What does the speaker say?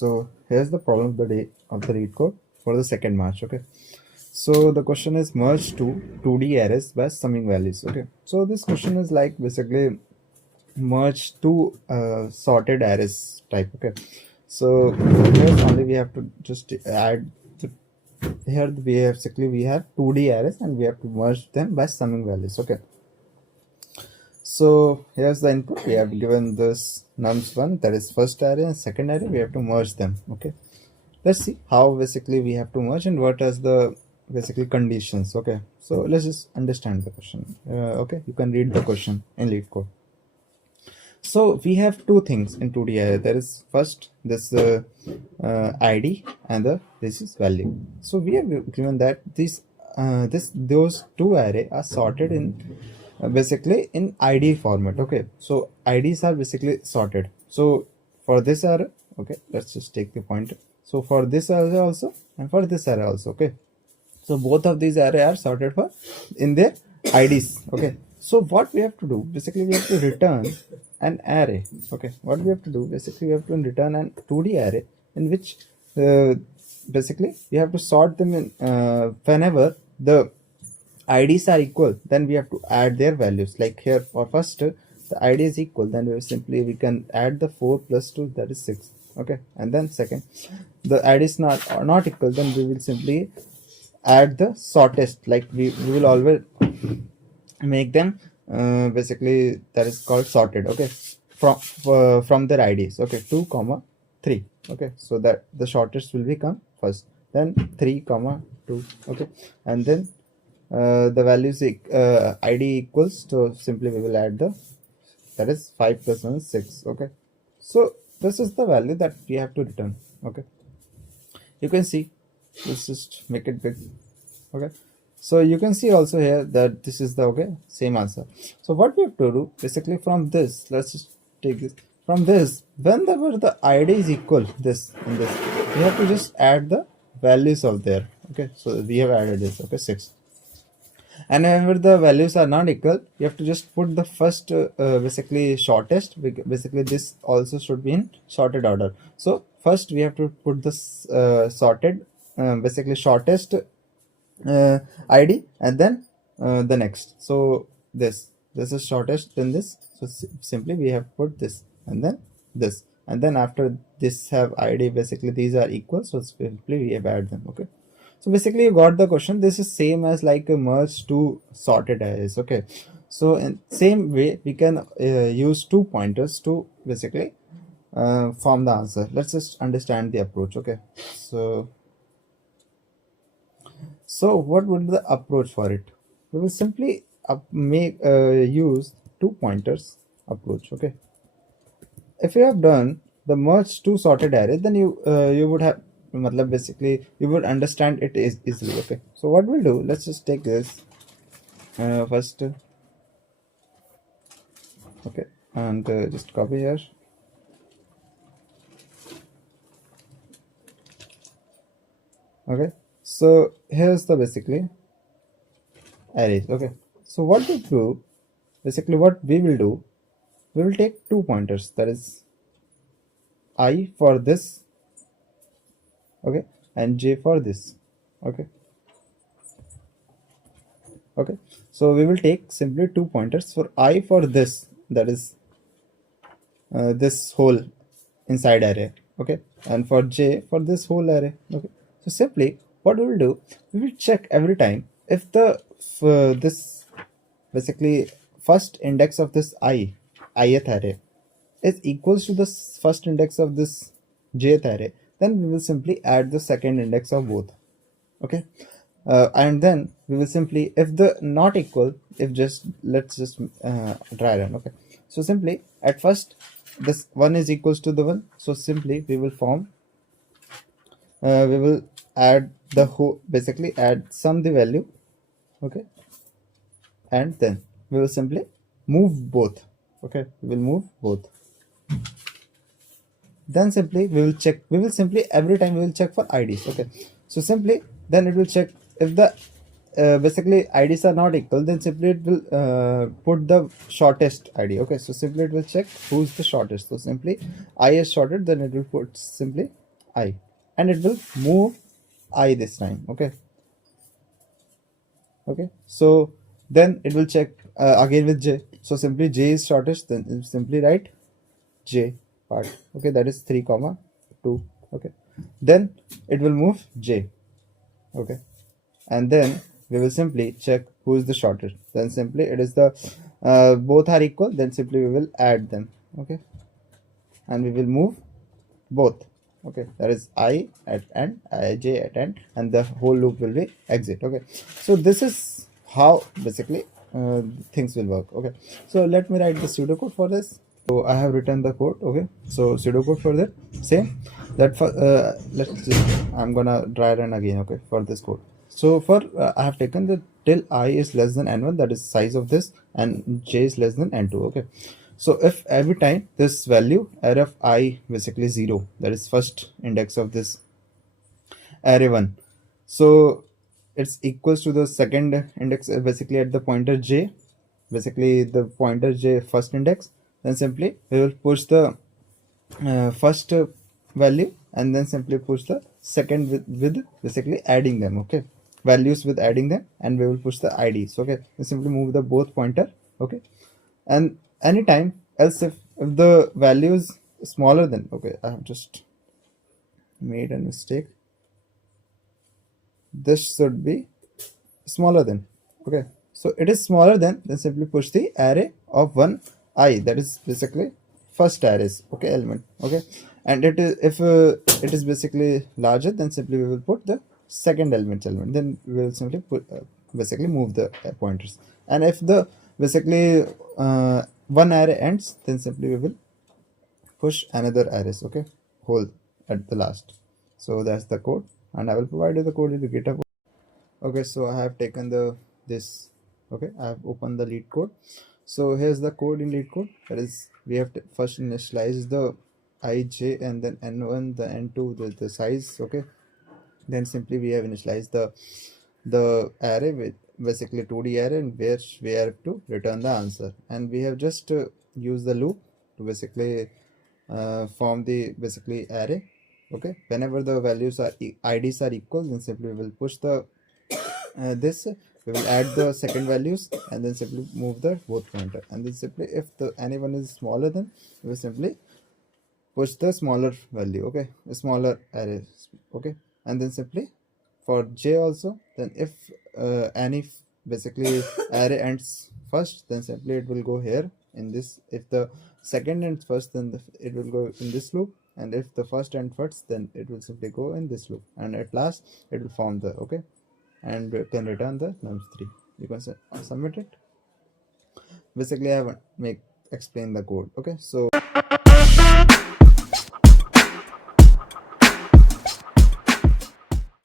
So here's the problem of the day of the Leetcode for the second March. Okay. So the question is merge two 2D arrays by summing values. Okay. So this question is like basically merge two sorted arrays type. Okay. So here's only we have to just add the, here we have 2D arrays and we have to merge them by summing values. Okay. So here's the input. We have given this nums1, that is first array, and second array. We have to merge them. Okay. Let's see how basically we have to merge and what is the basically conditions. Okay. So let's just understand the question. Okay. You can read the question in Leetcode. So we have two things in 2D array. There is first this ID and this is value. So we have given that those two array are sorted in basically in ID format. Okay, so IDs are basically sorted. So for this array, okay, let's just take the pointer. So for this array also and for this array also. Okay, so both of these array are sorted for in their IDs. Okay, so what we have to do basically, we have to return an array. Okay, what we have to do basically, we have to return an 2D array in which basically we have to sort them in whenever the IDs are equal, then we have to add their values. Like here for first the ID is equal, then we can add the 4 plus 2, that is 6. Okay, and then second the ID is not equal, then we will simply add the shortest. Like we will always make them basically that is called sorted. Okay, from their IDs. Okay, 2 comma 3. Okay, so that the shortest will become first, then 3 comma 2. Okay, and then the values ID equals, so simply we will add that is 5 plus 1 is 6. Okay, so this is the value that we have to return. Okay, you can see, let's just make it big. Okay, so you can see also here that this is the same answer. So what we have to do basically, from this, let's just take this, from this, whenever the ID is equal, this and this, we have to just add the values of there. Okay, so we have added this. Okay, 6. And whenever the values are not equal, you have to just put the first basically shortest. Basically this also should be in sorted order. So first we have to put this sorted basically shortest ID, and then the next. So this is shortest, then this. So simply we have put this and then this, and then after this have ID, basically these are equal, so simply we have added them. Okay, so basically you got the question. This is same as like a merge two sorted arrays. Okay, so in same way we can use two pointers to basically form the answer. Let's just understand the approach. Okay, so what would be the approach for it? We will simply use two pointers approach. Okay, if you have done the merge two sorted array, then you would have basically you would understand it is easily. Okay, so what we'll do, let's just take this first. Okay, and just copy here. Okay, so here's the basically arrays. Okay, so what we do basically, what we will do, we will take two pointers, that is I for this, okay, and j for this. Okay, so we will take simply two pointers for I for this, that is this whole inside array. Okay, and for j for this whole array. Okay, so simply what we will do, we will check every time if the this basically first index of this ith array is equals to the first index of this jth array, then we will simply add the second index of both. Okay, and then we will simply, if the not equal, if just let's just try run. Okay, so simply at first this one is equals to the one, so simply we will form we will add the whole, basically add sum the value. Okay, and then we will simply move both. Okay, we will move both. Then simply we will check, we will simply every time we will check for IDs. Okay, so simply then it will check if the basically IDs are not equal, then simply it will put the shortest ID. Okay, so simply it will check who's the shortest. So simply I is shorted, then it will put simply I, and it will move I this time. Okay. So then it will check again with J. So simply J is shortest, then it simply write J part. Okay, that is 3 comma 2. Okay, then it will move J. Okay, and then we will simply check who is the shortest. Then simply it is the both are equal, then simply we will add them. Okay, and we will move both. Okay, that is I at end, J at end, and the whole loop will be exit. Okay, so this is how basically things will work. Okay, so let me write the pseudocode for this. So I have written the code. Okay, so pseudocode for that same that for let's just, I'm gonna try run again. Okay, for this code. So for I have taken the till I is less than n1, that is size of this, and j is less than n2. Okay, so if every time this value array of I basically 0, that is first index of this array 1, so it's equals to the second index basically at the pointer j, basically the pointer j first index, then simply we will push the first value, and then simply push the second with basically adding them. Okay, values with adding them, and we will push the IDs. Okay, we simply move the both pointer. Okay, and anytime else if the value is smaller than, okay, I have just made a mistake, this should be smaller than. Okay, so it is smaller than, then simply push the array of one I, that is basically first arrays. Okay, element. Okay, and it is if it is basically larger, then simply we will put the second element, then we will simply put basically move the pointers. And if the basically one array ends, then simply we will push another arrays. Okay, whole at the last. So that's the code, and I will provide you the code in the GitHub. Okay, so I have taken the this. Okay, I have opened the Leetcode. So here's the code in Leetcode. That is, we have to first initialize the ij, and then n1, the n2, the size. Okay, then simply we have initialized the array with basically 2D array, in which we have to return the answer, and we have just used the loop to basically form the basically array. Okay, whenever the values are IDs are equal, then simply we will push the this, we will add the second values, and then simply move the both pointer, and then simply if the anyone is smaller, then we will simply push the smaller value. Okay, a smaller array. Okay, and then simply for j also, then if any basically array ends first, then simply it will go here in this. If the second ends first, then it will go in this loop, and if the first ends first, then it will simply go in this loop, and at last it will form the, okay, and can return the nums3. You can submit it. Basically I have make explain the code. Okay, so